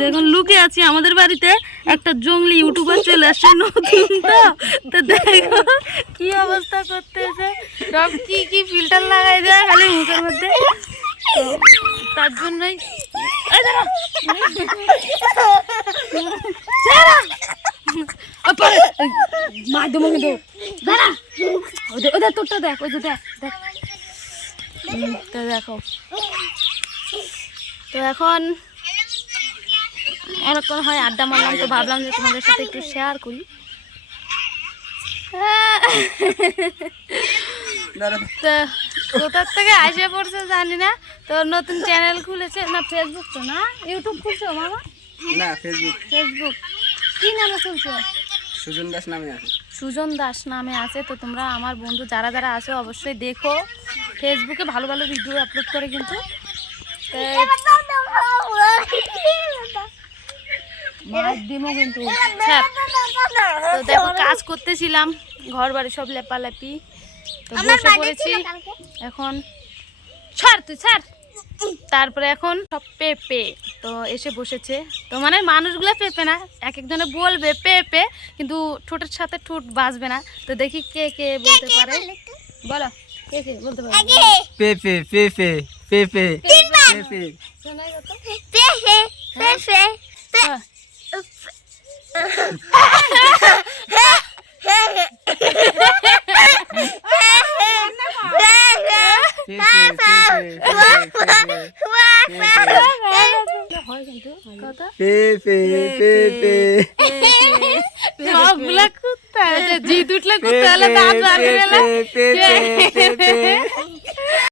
দেখুন লুকে আছি আমাদের বাড়িতে একটা জঙ্গলি ইউটিউবার চলে আসছে নতুন, তো দেখো কি অবস্থা করতেছে, সব কি কি ফিল্টার লাগাই দেয় খালি মুখের মধ্যে। তার জন্যই ওদের তোরটা দেখ, ওই যে দেখ দেখ। তো দেখো, তো এখন অনেকক্ষণ হয় আড্ডা মারলাম, তো ভাবলাম যে তোমাদের সাথে একটু শেয়ার করি। তো কোথার থেকে আসে পড়ছে জানি না, তো নতুন চ্যানেল খুলেছে না, ফেসবুক তো না, ইউটিউব খুলছো মামা? না, ফেসবুক। ফেসবুক কি নামে খুলছো? সুজন দাস নামে আছে। সুজন দাস নামে আছে। তো তোমরা আমার বন্ধু যারা যারা আছো অবশ্যই দেখো, ফেসবুকে ভালো ভালো ভিডিও আপলোড করে কিন্তু। কিন্তু তো দেখো কাজ করতেছিলাম, ঘর বাড়ি সব লেপালেপি, তো বসে পড়েছি এখন। ছাড় তুই ছাড়। তারপরে এখন সব পেঁপে তো এসে বসেছে, তো মানে মানুষগুলো পেঁপে না, এক একজনে বলবে পেঁপে, কিন্তু ঠোঁটের সাথে ঠোঁট বাজবে না। তো দেখি কে কে বলতে পারে, বলো কে কে বলতে পারে? পেপে পেপে পেপে পেপে শোনাই কত পেপে পেপে সবগুলা কুত্তা, জিত উঠলে কুত্তা হলে দাঁত বার করে গেলে